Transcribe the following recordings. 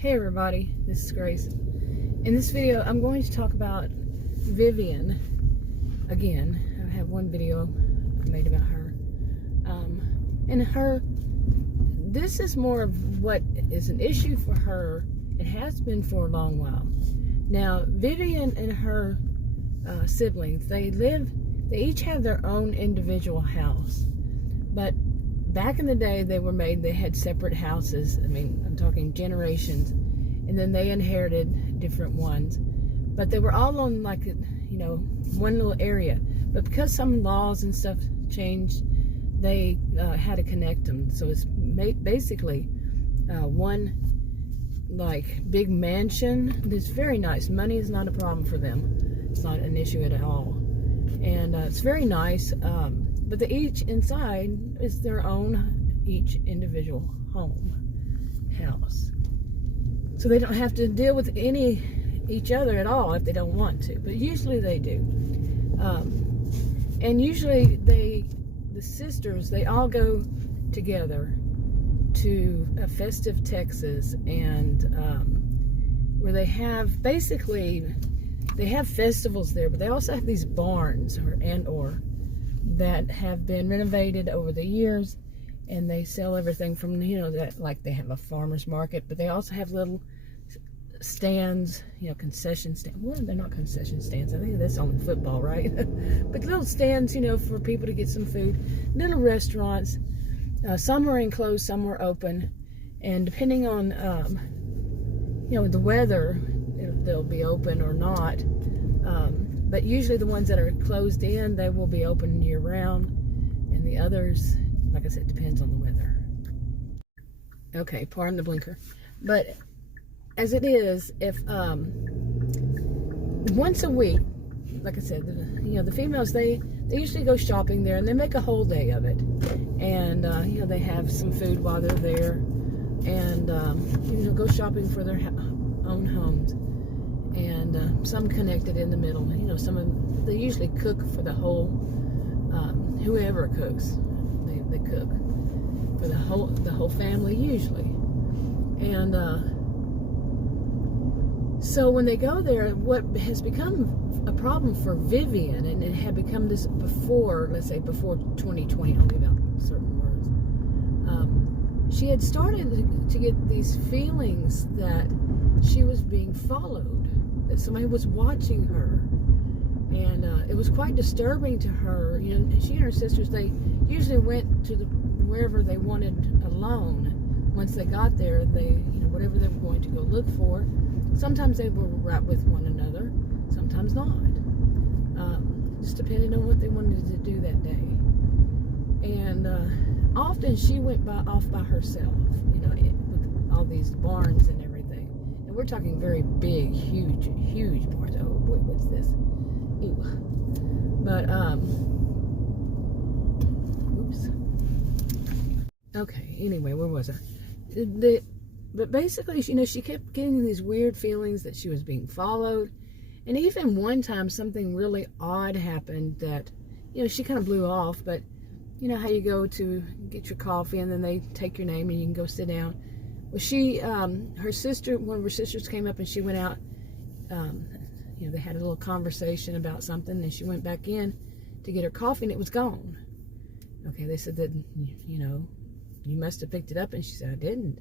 Hey everybody, this is Grace. In this video, I'm going to talk about Vivian again. I have one video I made about her. This is more of what is an issue for her. It has been for a long while. Now, Vivian and her siblings, they each have their own individual house. But back in the day, they had separate houses. I mean, I'm talking generations. And then they inherited different ones. But they were all on like, one little area. But because some laws and stuff changed, they had to connect them. So it's basically one like big mansion. It's very nice. Money is not a problem for them. It's not an issue at all. And it's very nice. But they each inside is their own, each individual house. So they don't have to deal with each other at all if they don't want to. But usually they do. And usually the sisters, they all go together to Festive, Texas, and where they have festivals there, but they also have these barns or that have been renovated over the years, and they sell everything from that, like they have a farmer's market, but they also have little stands, concession stands. Well, they're not concession stands. I think that's only football, right? But little stands, for people to get some food. Little restaurants. Some are enclosed, some are open, and depending on the weather, they'll be open or not. But usually the ones that are closed in, they will be open year round, and the others, like I said, depends on the weather. Okay, pardon the blinker. But as it is, if once a week, like I said, the females, they usually go shopping there, and they make a whole day of it. And they have some food while they're there, and go shopping for their own homes. And some connected in the middle. They usually cook for the whole, whoever cooks, they cook for the whole family usually. And so when they go there, what has become a problem for Vivian, and it had become this before, let's say before 2020, I'll leave out certain words, she had started to get these feelings that she was being followed, that somebody was watching her, and it was quite disturbing to her. She and her sisters, they usually went to wherever they wanted alone. Once they got there, they, whatever they were going to go look for, sometimes they were right with one another, sometimes not. Just depending on what they wanted to do that day. And often she went off by herself, with all these barns and everything. And we're talking very big, huge barns. Oh boy, what's this? Ew. But, oops. Okay, anyway, where was I? But basically, she kept getting these weird feelings that she was being followed. And even one time, something really odd happened that, she kind of blew off. But you know how you go to get your coffee and then they take your name and you can go sit down. Well, her sister, one of her sisters came up and she went out. They had a little conversation about something, and she went back in to get her coffee and it was gone. Okay, they said that, you must have picked it up, and she said, I didn't.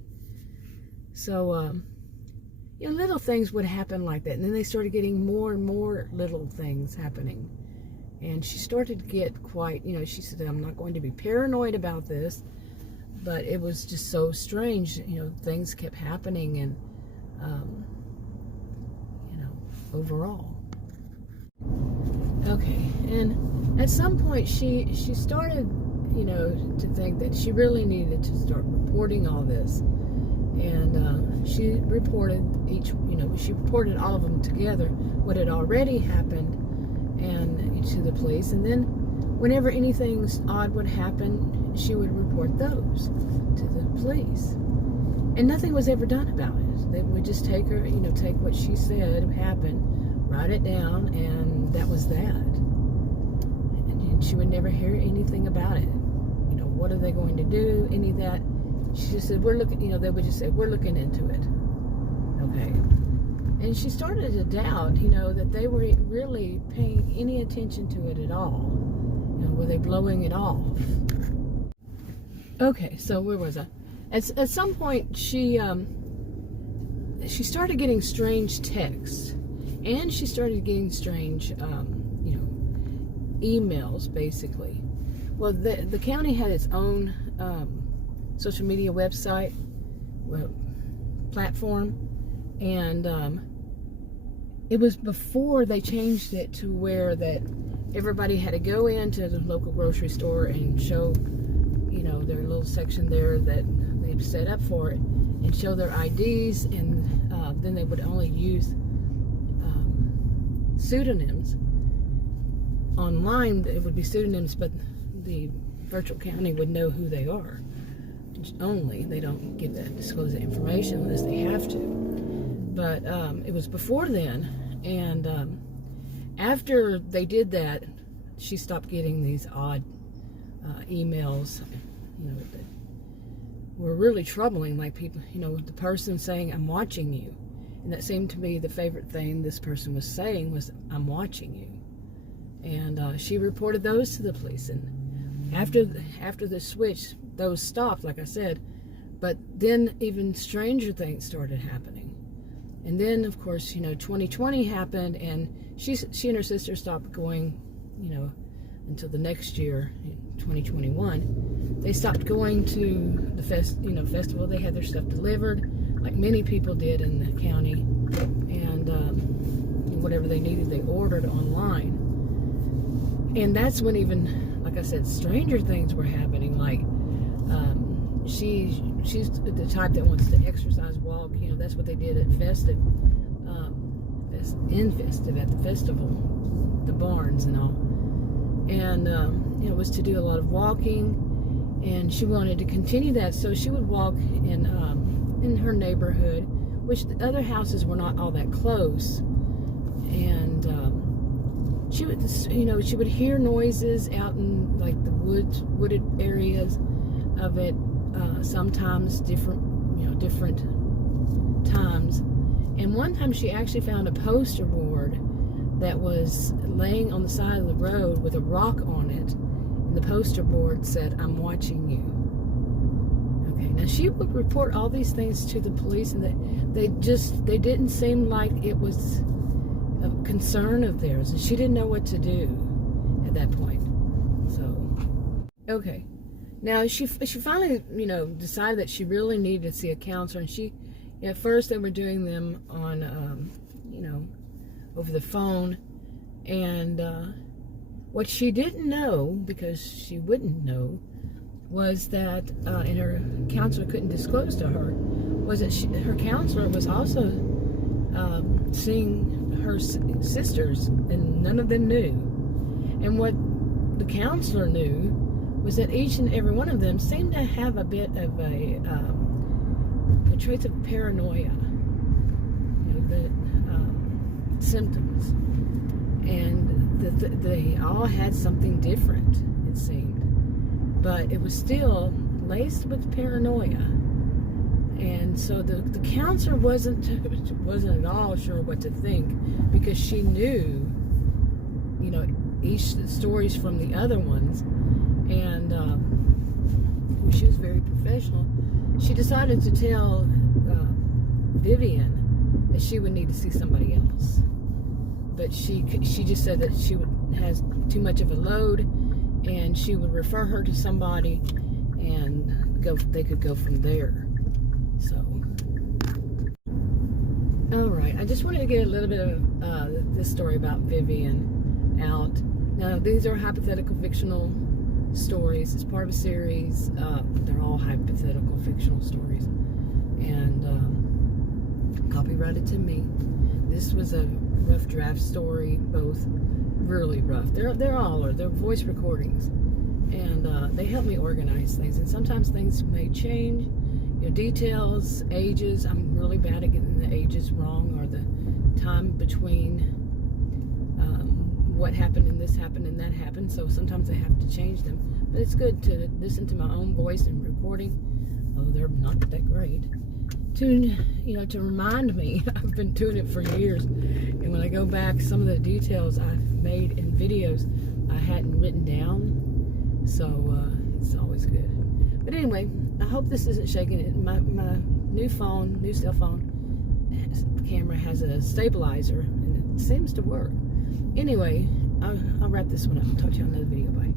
So, little things would happen like that. And then they started getting more and more little things happening. And she started to get quite, she said, I'm not going to be paranoid about this, but it was just so strange. Things kept happening, and, overall. Okay, and at some point she started, to think that she really needed to start reporting all this. And she reported she reported all of them together, what had already happened, and to the police. And then whenever anything odd would happen, she would report those to the police. And nothing was ever done about it. They would just take her, take what she said happened, write it down, and that was that. And she would never hear anything about it. What are they going to do? Any of that. She just said, we're looking, they would just say, we're looking into it. Okay. And she started to doubt, that they were really paying any attention to it at all. Were they blowing it off? Okay, so where was I? At some point, she started getting strange texts, and she started getting strange, emails, basically. Well, the county had its own social media website, platform, and it was before they changed it to where that everybody had to go into the local grocery store and show, their little section there that they've set up for it, and show their IDs, and then they would only use pseudonyms. Online, it would be pseudonyms, but the virtual county would know who they are. Only they don't disclose that information unless they have to. But it was before then, and after they did that, she stopped getting these odd emails, that were really troubling. Like people, the person saying, "I'm watching you," and that seemed to be the favorite thing this person was saying was, "I'm watching you," and she reported those to the police. And after the switch, those stopped, like I said, but then even stranger things started happening. And then, of course, 2020 happened, and she and her sister stopped going, until the next year, 2021. They stopped going to the festival. They had their stuff delivered, like many people did in the county, and whatever they needed, they ordered online. And that's when even, like I said, stranger things were happening. Like she's the type that wants to exercise, walk. That's what they did at Festive at the festival, the barns and all. And it was to do a lot of walking, and she wanted to continue that. So she would walk in her neighborhood, which the other houses were not all that close, and she would hear noises out in like the wooded areas of it. Sometimes different times. And one time she actually found a poster board that was laying on the side of the road with a rock on it. And the poster board said, "I'm watching you." Okay, now she would report all these things to the police, and they didn't seem like it was a concern of theirs, and she didn't know what to do at that point. So, okay. Now, she finally, decided that she really needed to see a counselor. And at first they were doing them on, over the phone. And what she didn't know, because she wouldn't know, was that, and her counselor couldn't disclose to her, was that her counselor was also seeing her sisters, and none of them knew. And what the counselor knew was that each and every one of them seemed to have a bit of a traits of paranoia, the symptoms, and they all had something different, it seemed, but it was still laced with paranoia. And so the counselor wasn't at all sure what to think, because she knew, each stories from the other ones. And she was very professional. She decided to tell Vivian that she would need to see somebody else. But she just said that she has too much of a load, and she would refer her to somebody, and they could go from there. So, all right. I just wanted to get a little bit of this story about Vivian out. Now, these are hypothetical fictional stories. It's part of a series. They're all hypothetical fictional stories, and copyrighted to me. This was a rough draft story, both really rough. They're voice recordings, and they help me organize things. And sometimes things may change, details, ages. I'm really bad at getting the ages wrong, or the time between what happened and this happened and that happened, so sometimes I have to change them. But it's good to listen to my own voice and recording, although they're not that great, to remind me. I've been doing it for years, and when I go back, some of the details I've made in videos I hadn't written down, so it's always good. But anyway, I hope this isn't shaking it. My new cell phone camera has a stabilizer, and it seems to work. Anyway, I'll wrap this one up. I'll talk to you on another video. Bye.